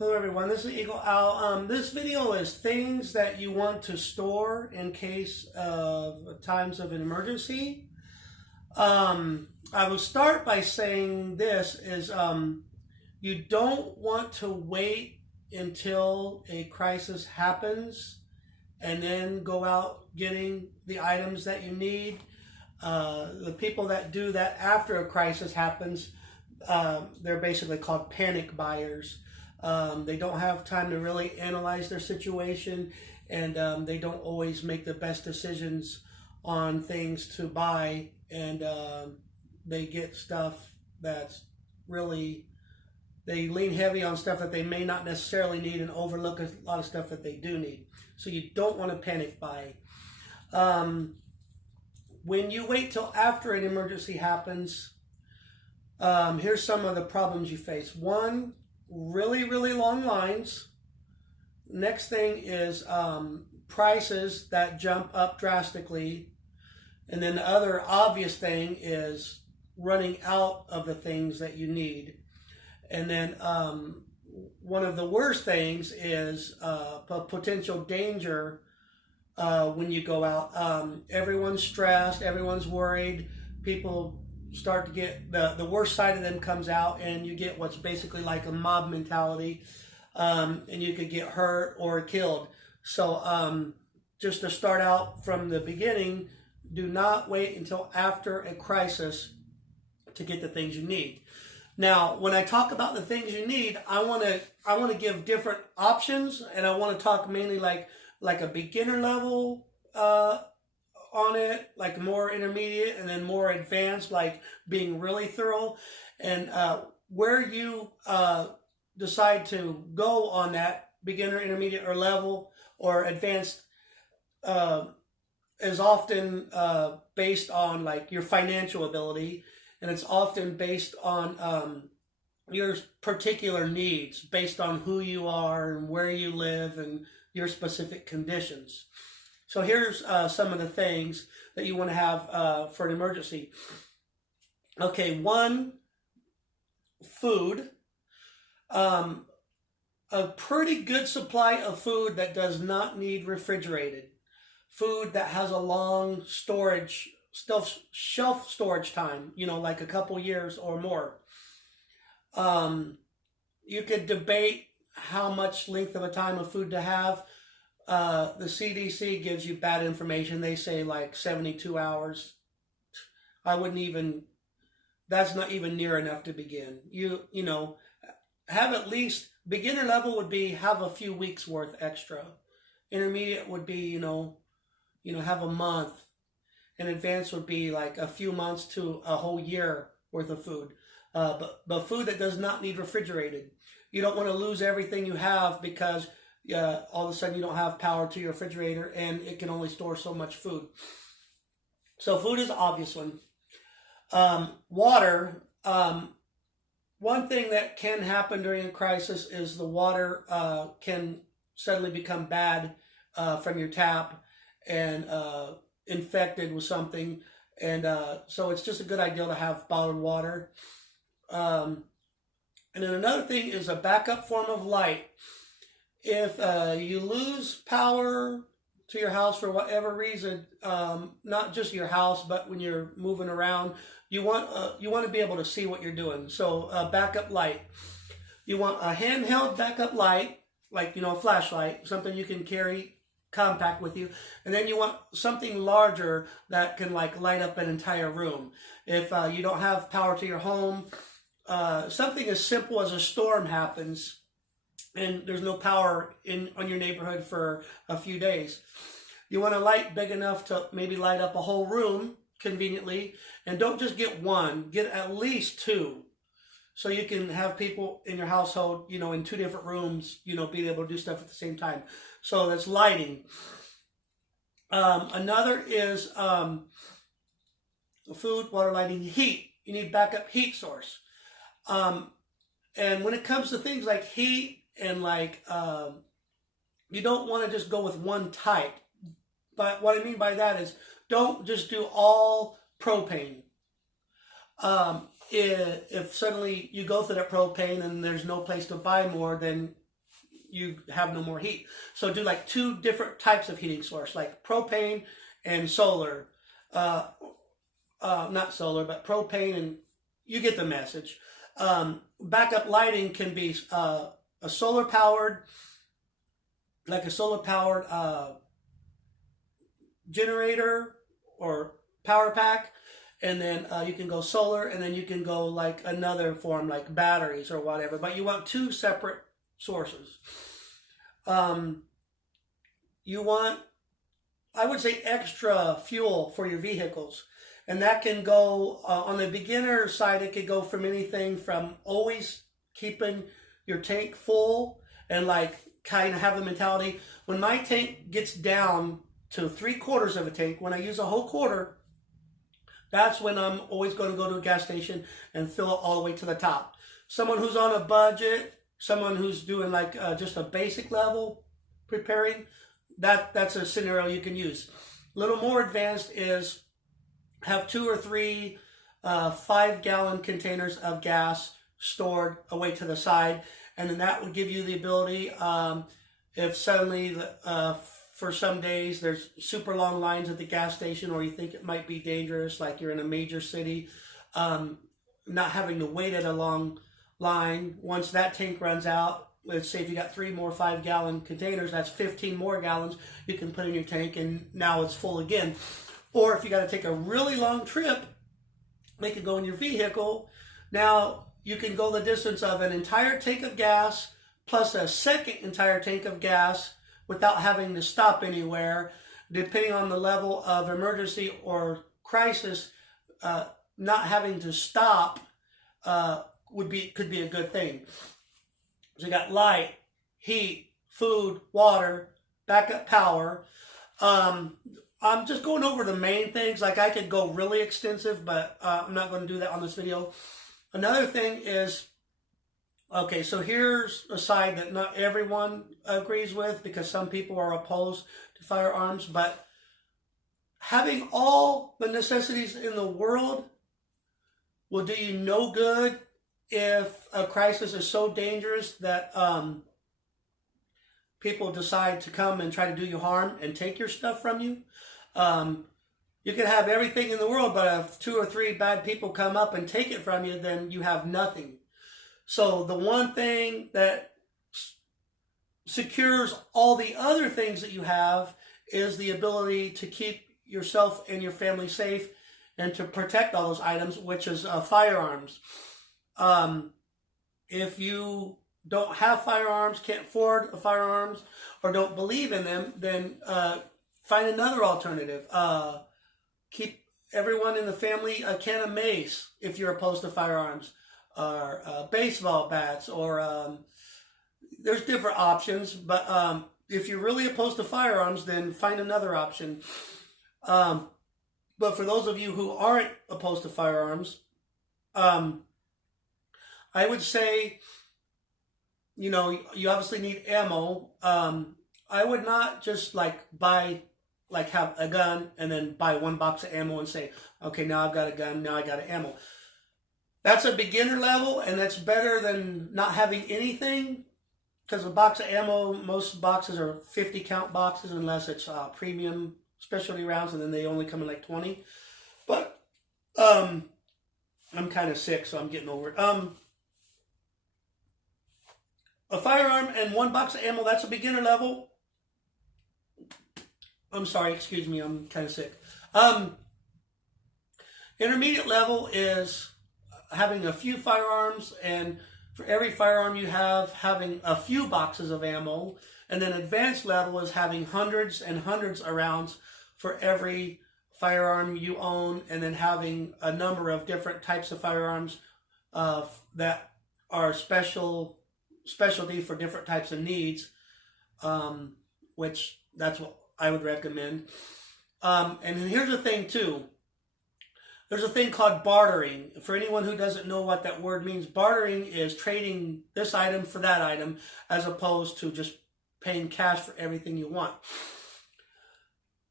Hello everyone, this is Eagle Owl. This video is things that you want to store in case of times of an emergency. I will start by saying this is you don't want to wait until a crisis happens and then go out getting the items that you need. The people that do that after a crisis happens, they're basically called panic buyers. They don't have time to really analyze their situation, and they don't always make the best decisions on things to buy, and they get stuff that's really, they lean heavy on stuff that they may not necessarily need and overlook a lot of stuff that they do need. So you don't want to panic buy. When you wait till after an emergency happens, here's some of the problems you face. One, really long lines. Next thing is prices that jump up drastically. And then the other obvious thing is running out of the things that you need. And then one of the worst things is a potential danger when you go out. Everyone's stressed, everyone's worried, people start to get, the worst side of them comes out, and you get what's basically like a mob mentality, and you could get hurt or killed. So just to start out from the beginning, do not wait until after a crisis to get the things you need. Now, when I talk about the things you need, I want to give different options, and I want to talk mainly like a beginner level on it, like more intermediate, and then more advanced, like being really thorough. And where you decide to go on that beginner, intermediate, or level, or advanced is often based on like your financial ability, and it's often based on your particular needs, based on who you are and where you live and your specific conditions. So here's some of the things that you want to have for an emergency. Okay, one, food. A pretty good supply of food that does not need refrigerated. Food that has a long shelf storage time, like a couple years or more. You could debate how much length of a time of food to have. The CDC gives you bad information. They say like 72 hours. That's not even near enough to begin. You have at least, beginner level would be have a few weeks worth extra. Intermediate would be, have a month. And advanced would be like a few months to a whole year worth of food. But food that does not need refrigerated. You don't want to lose everything you have because all of a sudden you don't have power to your refrigerator and it can only store so much food. So food is an obvious one. Water. One thing that can happen during a crisis is the water can suddenly become bad from your tap and infected with something. And so it's just a good idea to have bottled water. And then another thing is a backup form of light. If you lose power to your house for whatever reason, not just your house, but when you're moving around, you want to be able to see what you're doing. So backup light. You want a handheld backup light, like a flashlight, something you can carry compact with you. And then you want something larger that can like light up an entire room. If you don't have power to your home, something as simple as a storm happens and there's no power on your neighborhood for a few days. You want a light big enough to maybe light up a whole room conveniently, and don't just get one, get at least two. So you can have people in your household, in two different rooms, being able to do stuff at the same time. So that's lighting. Another is food, water, lighting, heat. You need backup heat source. And when it comes to things like heat and like, you don't want to just go with one type. But what I mean by that is don't just do all propane. If suddenly you go through that propane and there's no place to buy more, then you have no more heat. So do like 2 different types of heating source, like propane and solar. Not solar, but propane, and you get the message. Backup lighting can be a solar powered, like a solar powered generator or power pack, and then you can go solar, and then you can go like another form like batteries or whatever, but you want 2 separate sources. You want, I would say, extra fuel for your vehicles, and that can go on the beginner side. It could go from anything from always keeping your tank full and like kind of have the mentality, when my tank gets down to 3/4 of a tank, when I use a whole quarter, that's when I'm always going to go to a gas station and fill it all the way to the top. Someone who's on a budget, someone who's doing like just a basic level preparing, that's a scenario you can use. A little more advanced is have 2 or 3 5-gallon containers of gas stored away to the side, and then that would give you the ability, if suddenly for some days there's super long lines at the gas station, or you think it might be dangerous, like you're in a major city, not having to wait at a long line. Once that tank runs out, let's say if you got 3 more 5-gallon containers, that's 15 more gallons you can put in your tank, and now it's full again. Or if you got to take a really long trip, make it go in your vehicle, now you can go the distance of an entire tank of gas plus a second entire tank of gas without having to stop anywhere. Depending on the level of emergency or crisis, not having to stop could be a good thing. So you got light, heat, food, water, backup power. I'm just going over the main things. Like I could go really extensive, but I'm not going to do that on this video. Another thing is, okay, so here's a side that not everyone agrees with, because some people are opposed to firearms, but having all the necessities in the world will do you no good if a crisis is so dangerous that people decide to come and try to do you harm and take your stuff from you. You can have everything in the world, but if 2 or 3 bad people come up and take it from you, then you have nothing. So the one thing that secures all the other things that you have is the ability to keep yourself and your family safe and to protect all those items, which is firearms. If you don't have firearms, can't afford firearms, or don't believe in them, then find another alternative. Keep everyone in the family a can of mace if you're opposed to firearms, or baseball bats, or there's different options. But if you're really opposed to firearms, then find another option. But for those of you who aren't opposed to firearms, I would say, you know, you obviously need ammo. I would not just have a gun and then buy 1 box of ammo and say, okay, now I've got a gun, now I got an ammo. That's a beginner level, and that's better than not having anything, because a box of ammo, most boxes are 50 count boxes unless it's premium specialty rounds, and then they only come in like 20. But I'm kind of sick, so I'm getting over it. A firearm and 1 box of ammo, that's a beginner level. I'm sorry, excuse me, I'm kind of sick. Intermediate level is having a few firearms, and for every firearm you have, having a few boxes of ammo. And then advanced level is having hundreds and hundreds of rounds for every firearm you own, and then having a number of different types of firearms that are specialty for different types of needs, which that's what I would recommend. And here's the thing too. There's a thing called bartering. For anyone who doesn't know what that word means, bartering is trading this item for that item, as opposed to just paying cash for everything you want.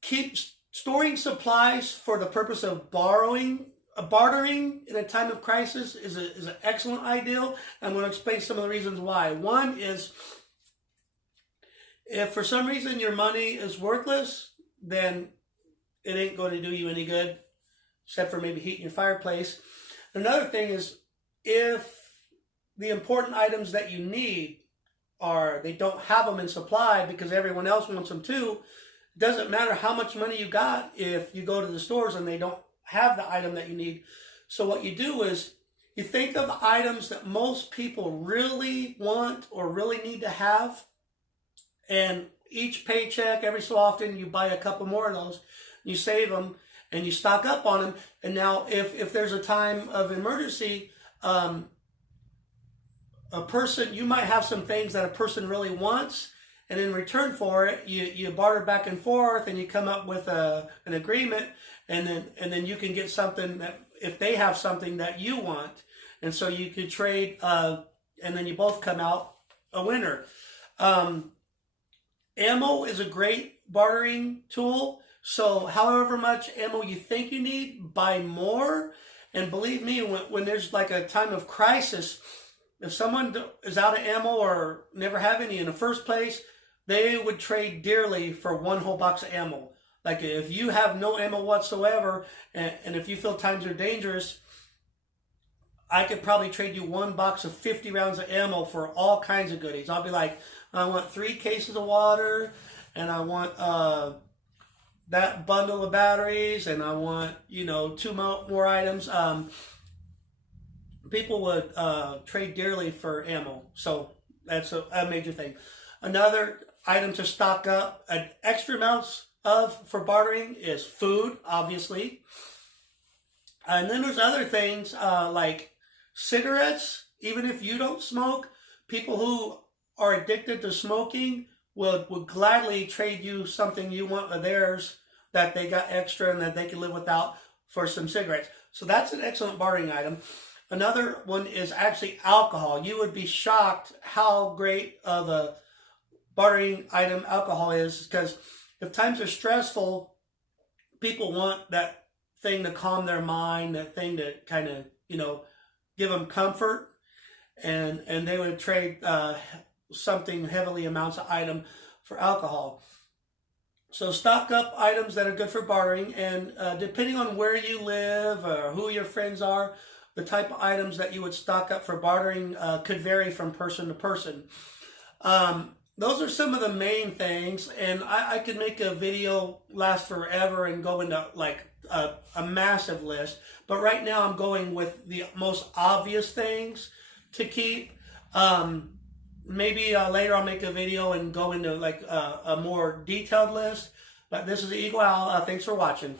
Keep storing supplies for the purpose of bartering in a time of crisis is an excellent idea. I'm going to explain some of the reasons why. One is If for some reason your money is worthless, then it ain't going to do you any good, except for maybe heating your fireplace. Another thing is, if the important items that you need they don't have them in supply because everyone else wants them too, it doesn't matter how much money you got if you go to the stores and they don't have the item that you need. So what you do is you think of items that most people really want or really need to have, and each paycheck, every so often, you buy a couple more of those, you save them, and you stock up on them. And now if there's a time of emergency, you might have some things that a person really wants, and in return for it, you barter back and forth, and you come up with an agreement, and then you can get something that if they have something that you want, and so you could trade, and then you both come out a winner. Ammo is a great bartering tool. So however much ammo you think you need, buy more. And believe me, when there's like a time of crisis, if someone is out of ammo or never have any in the first place, they would trade dearly for one whole box of ammo. Like if you have no ammo whatsoever, and if you feel times are dangerous, I could probably trade you one box of 50 rounds of ammo for all kinds of goodies. I'll be like, I want 3 cases of water, and I want that bundle of batteries, and I want 2 more items. People would trade dearly for ammo, so that's a major thing. Another item to stock up extra amounts of for bartering is food, obviously. And then there's other things like cigarettes. Even if you don't smoke, people who are addicted to smoking would gladly trade you something you want of theirs that they got extra and that they can live without for some cigarettes. So that's an excellent bartering item. Another one is actually alcohol. You would be shocked how great of a bartering item alcohol is, because if times are stressful, people want that thing to calm their mind, that thing to kind of, give them comfort, and they would trade something heavily amounts of item for alcohol. So stock up items that are good for bartering, and depending on where you live or who your friends are, the type of items that you would stock up for bartering could vary from person to person. Those are some of the main things, and I could make a video last forever and go into like a massive list, but right now I'm going with the most obvious things to keep. Maybe later I'll make a video and go into like a more detailed list, but this is Eagle Owl. Thanks for watching.